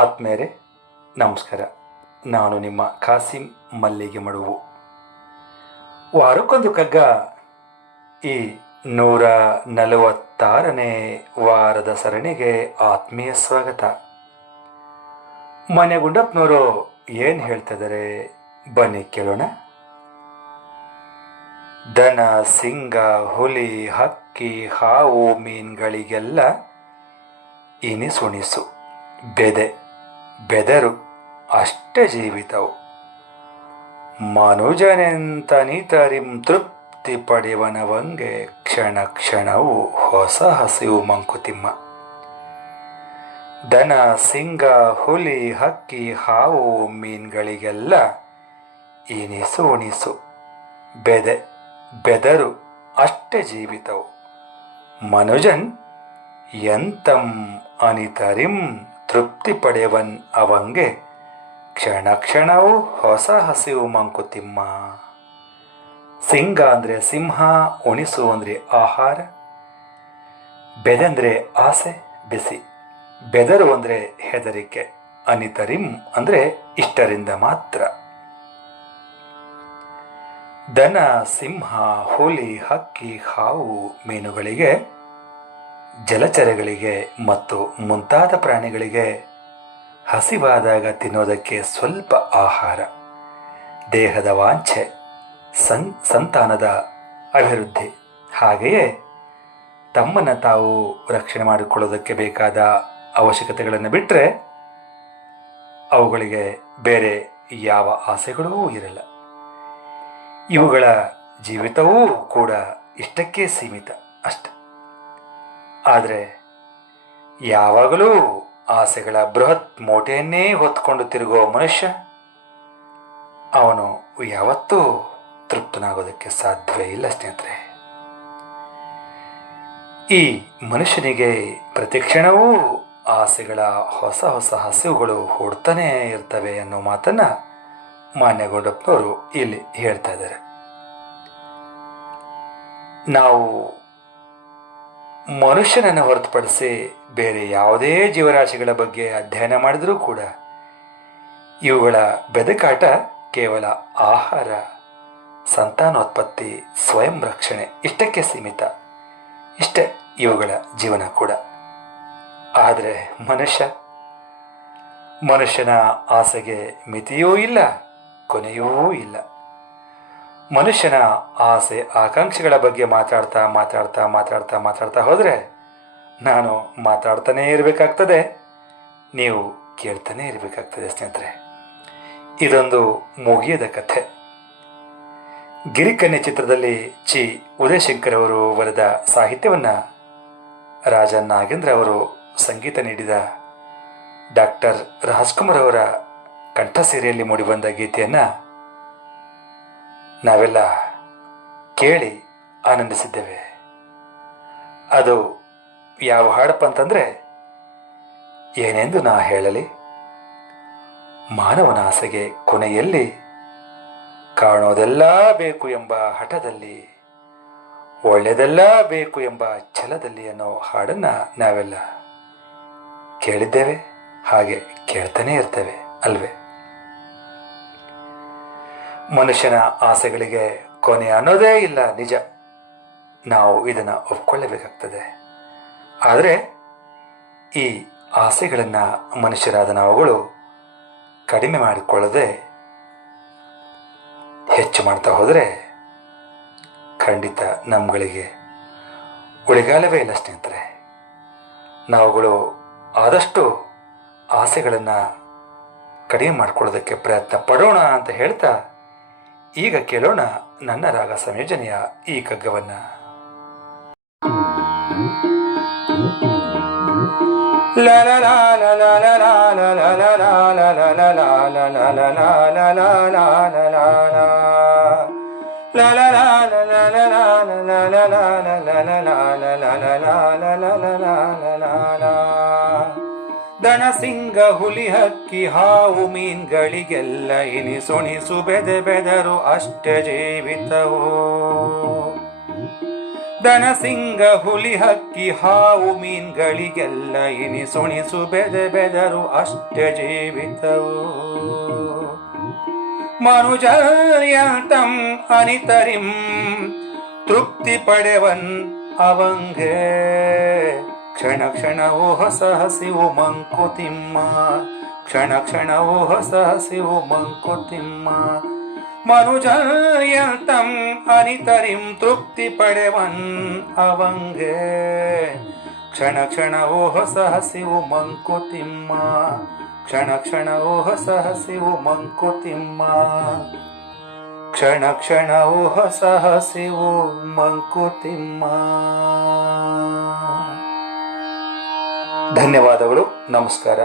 ಆತ್ಮೇರೆ ನಮಸ್ಕಾರ. ನಾನು ನಿಮ್ಮ ಕಾಸಿಂ ಮಲ್ಲಿಗೆ ಮಡುವು. ವಾರಕ್ಕೊಂದು ಕಗ್ಗ ಈ 146ನೇ ವಾರದ ಸರಣಿಗೆ ಆತ್ಮೀಯ ಸ್ವಾಗತ. ಮನೆ ಗುಂಡಪ್ಪನವರು ಏನು ಹೇಳ್ತಿದ್ದಾರೆ ಬನ್ನಿ ಕೇಳೋಣ. ದನ, ಸಿಂಗ, ಹುಲಿ, ಹಕ್ಕಿ, ಹಾವು, ಮೀನುಗಳಿಗೆಲ್ಲ ಇನಿಸುಣಿಸು ಬೆದೆ ಬೆದರು ಅಷ್ಟೇ ಜೀವಿತವು. ಮನುಜನೆಂತನಿತರಿಂ ತೃಪ್ತಿ ಪಡೆವನವಂಗೆ ಕ್ಷಣ ಕ್ಷಣವು ಹೊಸ ಹಸಿವು ಮಂಕುತಿಮ್ಮ. ದನ, ಸಿಂಗ, ಹುಲಿ, ಹಕ್ಕಿ, ಹಾವು, ಮೀನುಗಳಿಗೆಲ್ಲ ಇನಿಸು ಉಣಿಸು ಬೆದೆ ಬೆದರು ಅಷ್ಟೇ ಜೀವಿತವು. ಮನುಜನ್ ಎಂತಂ ಅನಿತರಿಂ ತೃಪ್ತಿ ಪಡೆಯವನ್ ಅವಂಗೆ ಕ್ಷಣ ಕ್ಷಣವು ಹೊಸ ಹಸಿವು ಮಂಕುತಿಮ್ಮ. ಸಿಂಗ ಅಂದರೆ ಸಿಂಹ, ಉಣಿಸು ಅಂದರೆ ಆಹಾರ, ಬೆದೆ ಅಂದರೆ ಆಸೆ ಬಿಸಿ, ಬೆದರು ಅಂದರೆ ಹೆದರಿಕೆ, ಅನಿತರಿಂ ಅಂದರೆ ಇಷ್ಟರಿಂದ ಮಾತ್ರ. ದನ, ಸಿಂಹ, ಹುಲಿ, ಹಕ್ಕಿ, ಹಾವು, ಮೀನುಗಳಿಗೆ, ಜಲಚರಗಳಿಗೆ ಮತ್ತು ಮುಂತಾದ ಪ್ರಾಣಿಗಳಿಗೆ ಹಸಿವಾದಾಗ ತಿನ್ನೋದಕ್ಕೆ ಸ್ವಲ್ಪ ಆಹಾರ, ದೇಹದ ವಾಂಛೆ, ಸಂತಾನದ ಅಭಿವೃದ್ಧಿ, ಹಾಗೆಯೇ ತಮ್ಮನ್ನು ತಾವು ರಕ್ಷಣೆ ಮಾಡಿಕೊಳ್ಳೋದಕ್ಕೆ ಬೇಕಾದ ಅವಶ್ಯಕತೆಗಳನ್ನು ಬಿಟ್ಟರೆ ಅವುಗಳಿಗೆ ಬೇರೆ ಯಾವ ಆಸೆಗಳೂ ಇರಲ್ಲ. ಇವುಗಳ ಜೀವಿತವೂ ಕೂಡ ಇಷ್ಟಕ್ಕೆ ಸೀಮಿತ ಅಷ್ಟೆ. ಆದರೆ ಯಾವಾಗಲೂ ಆಸೆಗಳ ಬೃಹತ್ ಮೂಟೆಯನ್ನೇ ಹೊತ್ಕೊಂಡು ತಿರುಗುವ ಮನುಷ್ಯ, ಅವನು ಯಾವತ್ತೂ ತೃಪ್ತನಾಗೋದಕ್ಕೆ ಸಾಧ್ಯವೇ ಇಲ್ಲ ಸ್ನೇಹಿತರೆ. ಈ ಮನುಷ್ಯನಿಗೆ ಪ್ರತಿಕ್ಷಣವೂ ಆಸೆಗಳ ಹೊಸ ಹೊಸ ಹಸಿವುಗಳು ಹೂಡ್ತಾನೇ ಇರ್ತವೆ ಅನ್ನೋ ಮಾತನ್ನು ಮಾನ್ಯ ಗುಂಡಪ್ಪನವರು ಇಲ್ಲಿ ಹೇಳ್ತಾ ಇದ್ದಾರೆ. ನಾವು ಮನುಷ್ಯನನ್ನು ಹೊರತುಪಡಿಸಿ ಬೇರೆ ಯಾವುದೇ ಜೀವರಾಶಿಗಳ ಬಗ್ಗೆ ಅಧ್ಯಯನ ಮಾಡಿದರೂ ಕೂಡ ಇವುಗಳ ಬೆದಕಾಟ ಕೇವಲ ಆಹಾರ, ಸಂತಾನೋತ್ಪತ್ತಿ, ಸ್ವಯಂ ರಕ್ಷಣೆ ಇಷ್ಟಕ್ಕೆ ಸೀಮಿತ. ಇಷ್ಟೇ ಇವುಗಳ ಜೀವನ ಕೂಡ. ಆದರೆ ಮನುಷ್ಯನ ಆಸೆಗೆ ಮಿತಿಯೂ ಇಲ್ಲ, ಕೊನೆಯೂ ಇಲ್ಲ. ಮನುಷ್ಯನ ಆಸೆ ಆಕಾಂಕ್ಷೆಗಳ ಬಗ್ಗೆ ಮಾತಾಡ್ತಾ ಹೋದರೆ ನಾನು ಮಾತಾಡ್ತಾನೇ ಇರಬೇಕಾಗ್ತದೆ, ನೀವು ಕೇಳ್ತಾನೇ ಇರಬೇಕಾಗ್ತದೆ ಸ್ನೇಹಿತರೆ. ಇದೊಂದು ಮುಗಿಯದ ಕಥೆ. ಗಿರಿಕನ್ಯೆ ಚಿತ್ರದಲ್ಲಿ ಚಿ ಉದಯಶಂಕರ್ ಅವರು ಬರೆದ ಸಾಹಿತ್ಯವನ್ನು ರಾಜನ್ ನಾಗೇಂದ್ರ ಅವರು ಸಂಗೀತ ನೀಡಿದ ಡಾಕ್ಟರ್ ರಾಜ್ಕುಮಾರ್ ಅವರ ಕಂಠಸೀರೆಯಲ್ಲಿ ಮೂಡಿಬಂದ ಗೀತೆಯನ್ನು ನಾವೆಲ್ಲ ಕೇಳಿ ಆನಂದಿಸಿದ್ದೇವೆ. ಅದು ಯಾವ ಹಾಡಪ್ಪ ಅಂತಂದರೆ, ಏನೆಂದು ನಾ ಹೇಳಲಿ, ಮಾನವನ ಆಸೆಗೆ ಕೊನೆಯಲ್ಲಿ ಕಾಣೋದೆಲ್ಲ ಬೇಕು ಎಂಬ ಹಠದಲ್ಲಿ, ಒಳ್ಳೆಯದೆಲ್ಲ ಬೇಕು ಎಂಬ ಛಲದಲ್ಲಿ ಅನ್ನೋ ಹಾಡನ್ನು ನಾವೆಲ್ಲ ಕೇಳಿದ್ದೇವೆ, ಹಾಗೆ ಕೇಳ್ತಾನೇ ಇರ್ತೇವೆ ಅಲ್ವೇ. ಮನುಷ್ಯನ ಆಸೆಗಳಿಗೆ ಕೊನೆ ಅನ್ನೋದೇ ಇಲ್ಲ, ನಿಜ. ನಾವು ಇದನ್ನು ಒಪ್ಕೊಳ್ಳಬೇಕಾಗ್ತದೆ. ಆದರೆ ಈ ಆಸೆಗಳನ್ನು ಮನುಷ್ಯರಾದ ನಾವುಗಳು ಕಡಿಮೆ ಮಾಡಿಕೊಳ್ಳದೆ ಹೆಚ್ಚು ಮಾಡ್ತಾ ಹೋದರೆ ಖಂಡಿತ ನಮ್ಮಗಳಿಗೆ ಉಳಿಗಾಲವೇ ಇಲ್ಲ ಸ್ನೇಹಿತರೆ. ನಾವುಗಳು ಆದಷ್ಟು ಆಸೆಗಳನ್ನು ಕಡಿಮೆ ಮಾಡಿಕೊಳ್ಳೋದಕ್ಕೆ ಪ್ರಯತ್ನ ಪಡೋಣ ಅಂತ ಹೇಳ್ತಾ ಈಗ ಕೇಳೋಣ ನನ್ನ ರಾಗ ಸಂಯೋಜನೆಯ ಈ ಕಗ್ಗವನ್ನು. ದನ, ಸಿಂಗ, ಹುಲಿ, ಹಕ್ಕಿ, ಹಾವು, ಮೀನ್ಗಳಿಗೆಲ್ಲ ಇನಿಸುಣಿಸು ಬೆದೆ ಬೆದರು ಅಷ್ಟೇ ಜೀವಿತವು. ದನ ಸಿಂಗ ಹುಲಿ ಹಕ್ಕಿ ಹಾವು ಮೀನ್ಗಳಿಗೆಲ್ಲ ಇನಿಸುಣಿಸು ಬೆದೆ ಬೆದರು ಅಷ್ಟೇ ಜೀವಿತವು. ಮನುಜರ್ಯಂತಂ ಅನಿತರಿಂ ತೃಪ್ತಿ ಪಡೆವನ್ ಅವಂಗೆ ಕ್ಷಣ ಕ್ಷಣವೂ ಹೊಸ ಹಸಿವು ಮಂಕುತಿಮ್ಮ, ಕ್ಷಣ ಕ್ಷಣವೂ ಹೊಸ ಹಸಿವು ಮಂಕುತಿಮ್ಮ. ಮನುಜರ್ಯಂತಂ ಅನಿತರಿಂ ತೃಪ್ತಿ ಪಡೆವನ್ ಅವಂಗೆ ಕ್ಷಣ ಕ್ಷಣವೂ ಹೊಸ ಹಸಿವು ಮಂಕುತಿಮ್ಮ, ಕ್ಷಣ ಕ್ಷಣವೂ ಹೊಸ ಹಸಿವು ಮಂಕುತಿಮ್ಮ, ಕ್ಷಣ ಕ್ಷಣವೂ ಹೊಸ ಹಸಿವು ಮಂಕುತಿಮ್ಮ. ಧನ್ಯವಾದಗಳು. ನಮಸ್ಕಾರ.